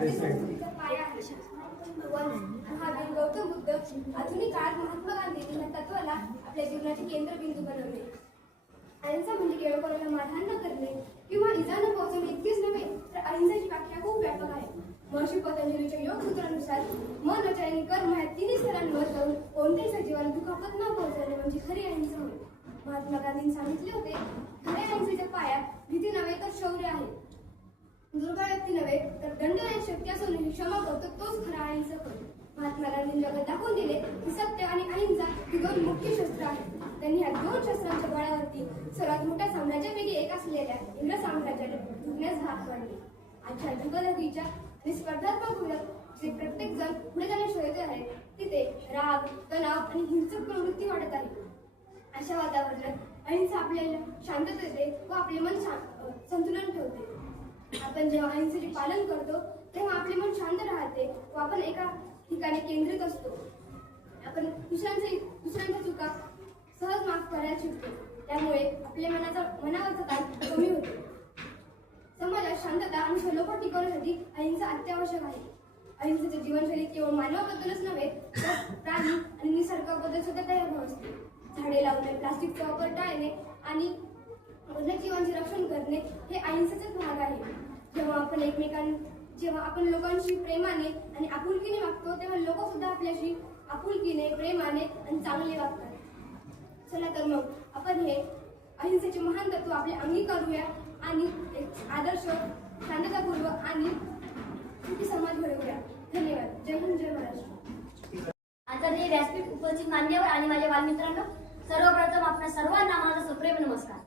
भारतीय संस्कृतीचा पाया आहे. महावीर गौतम बुद्ध आधुनिक काळात महात्मा गांधींनी या तत्वाला आपल्या जीवनाचे केंद्रबिंदू बनवले. अहिंसा म्हणजे केवळ कोणाला मारहाण न करणे किंवा इजा न पोहोचवणे इतकेच नव्हे, तर अहिंसेची व्याख्या खूप व्यापक आहे. महर्षी पतंजलीच्या योग सूत्रानुसार मन, वचन आणि कर्म या तिन्ही स्तरांवर जाऊन कोणत्याही सजीवाला दुखापत न पोहोचवणे म्हणजे खरी अहिंसा होय. महात्मा गांधींनी सांगितले होते, खऱ्या अहिंसेच्या पायात भीती नव्हे तर शौर्य आहे. दुर्बळ व्यक्ती नव्हे तर दंडनायक शक्ती असूनही क्षमा करतो तोच खरा अहिंसक होय. महात्मा गांधींनी जगात दाखवून दिले की सत्य आणि अहिंसा ही दोन मुख्य शस्त्र आहेत. त्यांनी या दोन शस्त्रांच्या बळावरती सर्वात मोठ्या साम्राज्यापैकी एक असलेल्या इंग्रज साम्राज्याला झुकण्यास भाग पाडले. आजच्या धगधगीच्या आणि स्पर्धात्मक युगात जे प्रत्येक जण पुढे जाण्यास शोधत आहे, तिथे राग, तणाव आणि हिंसक प्रवृत्ती वाढत आहे. अशा वातावरणात अहिंसा आपल्याला शांतता देते व आपले मन संतुलन ठेवते. आपण जेव्हा अहिंसेचे पालन करतो तेव्हा आपले मन शांत राहते व आपण एका ठिकाणी केंद्रित असतो. आपण दुसऱ्यांच्या चुका सहज माफ करायला शिकतो. त्यामुळे आपल्या मनावरचा ताण कमी होतो. समाजात शांतता आणि सलोखा टिकवण्यासाठी अहिंसा अत्यावश्यक आहे. अहिंसेच्या जीवनशैलीत केवळ मानवाबद्दलच नव्हे तर प्राणी आणि निसर्गाबद्दल सुद्धा तयार असते. झाडे लावणे, प्लास्टिकचा वापर टाळणे आणि वन्यजीवांचे रक्षण करणे हे अहिंसेचाच भाग आहे. जेव्हा आपण लोकांशी प्रेमाने आणि आपुलकीने वागतो तेव्हा लोक सुद्धा आपल्याशी आपुलकीने, प्रेमाने आणि चांगले वागतात. चला तर मग आपण हे अहिंसेचे महान तत्व आपले अंगीकारूया आणि एक आदर्श, शांततापूर्व आणि सुखी समाज घडवूया. धन्यवाद. जय हिंद, जय महाराष्ट्र. आदरणीय व्यासपीठ उपस्थित मान्यवर आणि माझ्या बालमित्रांनो, सर्वप्रथम आपल्या सर्वांना माझा सप्रेम नमस्कार.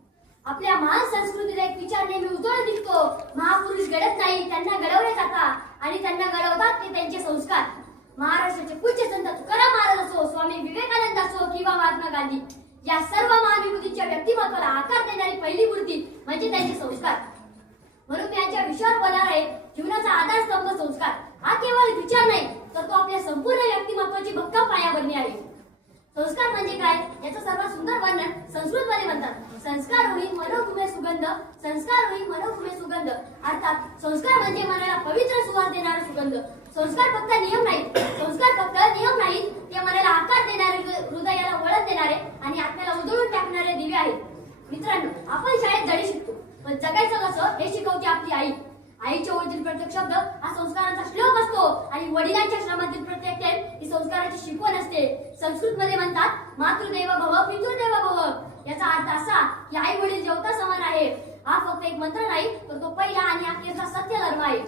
आपल्या महान संस्कृतीला एक विचार नेहमी उजळ दिसतो, महापुरुष घडत नाही, त्यांना घडवले जातात आणि त्यांना घडवतात ते त्यांचे संस्कार. महाराष्ट्राचे पूज्य संत तुकाराम महाराज असो, स्वामी विवेकानंद असो किंवा महात्मा गांधी, या सर्व महान विभूतींच्या व्यक्तिमत्वाला आकार देणारी पहिली मूर्ती म्हणजे त्यांचे संस्कार. म्हणून मी यांच्या विषयावर बोलणार आहे, जीवनाचा आधारस्तंभ संस्कार. हा केवळ विचार नाही तर तो आपल्या संपूर्ण व्यक्तिमत्वाची भक्कम पायाभरणी आहे. संस्कार म्हणजे काय याचं सर्वात सुंदर वर्णन संस्कृत मध्ये म्हणतात, संस्कार होई मनोभूमे सुगंध, संस्कार होई मनोभूमे सुगंध. अर्थात संस्कार म्हणजे मनाला पवित्र सुवास देणारा सुगंध. संस्कार फक्त नियम नाही, ते मनाला आकार देणारे, हृदयाला वळण देणारे आणि आत्म्याला उजळून टाकणारे दिवे आहेत. मित्रांनो, आपण शाळेत धडे शिकतो, पण जगायचं कसं हे शिकवते आपली आई. आईच्या ओळखीतील प्रत्येक शब्द हा संस्कारांचा श्लोक असतो आणि वडिलांच्या श्रमातील प्रत्येक थेंब ही संस्काराची शिकवण असते. संस्कृत मध्ये म्हणतात, मातृदेव भव पितृदेव भव. याचा अर्थ असा की आई वडील जेवता समान आहे. हा फक्त एक मंत्र नाही तर तो पहिला आणि अखेरचा सत्य धर्म आहे.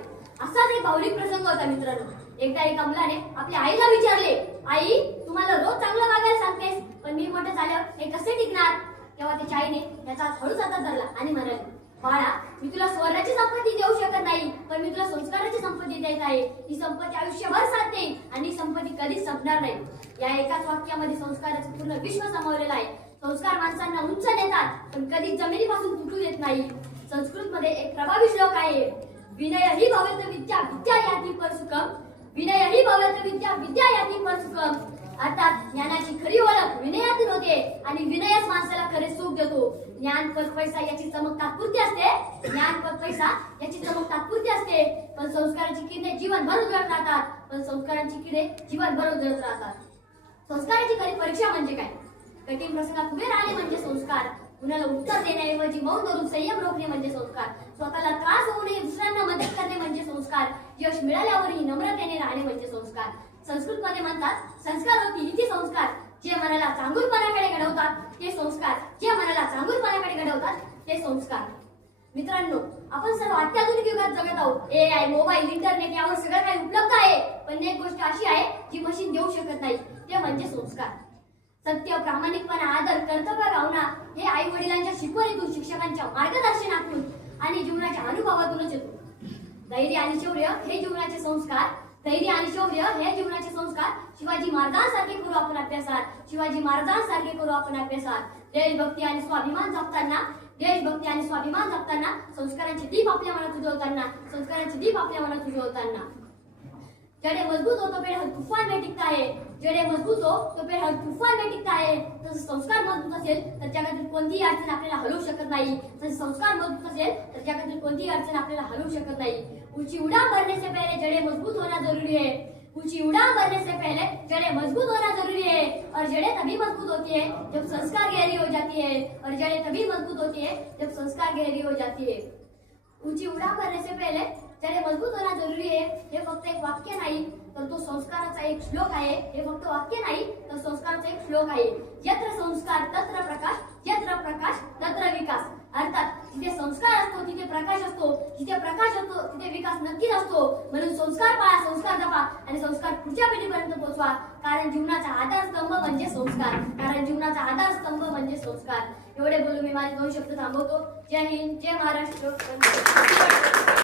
असाच एक भावनिक प्रसंग होता मित्रांनो. एकदा एका मुलाने आपल्या आईला विचारले, आई तुम्हाला रोज चांगलं वागायला सांगतेस, पण मी मोठं झाल्यावर हे कसे टिकणार? तेव्हा त्याच्या आईने त्याचा हळूच हातात धरला आणि म्हणाली, बाळा, मी तुला स्वर्गाची संपत्ती देऊ शकत नाही, पण मी तुला संस्काराची संपत्ती देत आहे. ही संपत्ती आयुष्यभर साथ देईल आणि ही संपत्ती कधीच संपणार नाही. या एकाच वाक्यामध्ये संस्काराचं पूर्ण विश्व सामावलेलं आहे. संस्कार माणसांना उंच नेतात पण कधीच जमिनीपासून तुटू देत नाही. संस्कृत मध्ये एक प्रभावी श्लोक आहे, विनय ही भवेत विद्या, विद्या याती परसुखम. विनय ही भवेत विद्या, विद्या याती परसुखम. अर्थात ज्ञानाची खरी ओळख विनयातून होते आणि विनयच माणसाला खरे सुख देतो. ज्ञान पद पैसा याची चमक तात्पुरती असते, ज्ञान पद पैसा याची चमक तात्पुरती असते, पण संस्काराची किरणे जीवनभर उजळत राहतात. संस्काराची खरी परीक्षा म्हणजे काय? कठीण प्रसंगात उभे राहणे म्हणजे संस्कार. कुणाला उत्तर देण्याऐवजी मौन धरून संयम रोखणे म्हणजे संस्कार. स्वतःला त्रास होऊ नये दुसऱ्यांना मदत करणे म्हणजे संस्कार. यश मिळाल्यावरही नम्रतेने राहणे म्हणजे संस्कार. संस्कृत मध्ये म्हणतात, संस्कार होती इति संस्कार. जे मनाला चांगुलपणाकडे घडवतात ते संस्कार, जे मनाला चांगुलपणाकडे घडवतात ते संस्कार. मित्रांनो, आपण सर्व अत्याधुनिक युगात जगत आहोत. AI, मोबाईल, इंटरनेट यावर सगळं काही उपलब्ध आहे, पण एक गोष्ट अशी आहे जी मशीन देऊ शकत नाही, ते म्हणजे संस्कार. सत्य, प्रामाणिकपणा, आदर, कर्तव्य भावना हे आई वडिलांच्या शिकवणीतून, शिक्षकांच्या मार्गदर्शनातून आणि जीवनाच्या अनुभवातूनच येतो. धैर्य आणि शौर्य हे जीवनाचे संस्कार. शिवाजी महाराजांसारखे करू आपण अभ्यासात. देशभक्ती आणि स्वाभिमान जपताना संस्कारांचे दीप आपल्या मनात उजळताना जड़े मजबूत हो तो पेड़ हर तूफान में टिकता है. तसे संस्कार मजबूत असेल तर जगातील कोणतीही अडचण आपल्याला हलवू शकत नाही. ऊंची उड़ान भरने से पहले जड़ें मजबूत होना जरूरी है। ऊंची उड़ान भरने से पहले जड़ें मजबूत होना जरूरी है और जड़ें तभी मजबूत होती है जब संस्कार गहरी हो जाती है और जड़ें तभी मजबूत होती है जब संस्कार गहरी हो जाती है। ऊंची उड़ान भरने से पहले जड़ें मजबूत होना जरुरी आहे हे फक्त एक वाक्य नाही तर तो संस्काराचा एक श्लोक आहे। हे फक्त वाक्य नाही तर संस्काराचा एक श्लोक आहे। यत्र संस्कार तत्र प्रकाश, यत्र प्रकाश तत्र विकास। अर्थात जिथे संस्कार असतो तिथे प्रकाश असतो, जिथे प्रकाश असतो तिथे विकास नक्कीच असतो। म्हणून संस्कार पाळा, संस्कार जपा आणि संस्कार पुढच्या पिढीपर्यंत पोहोचवा। कारण जीवनाचा आधारस्तंभ म्हणजे संस्कार, कारण जीवनाचा आधारस्तंभ म्हणजे संस्कार। एवढे बोलून मी माझे 2 शब्द थांबवतो। जय हिंद, जय महाराष्ट्र।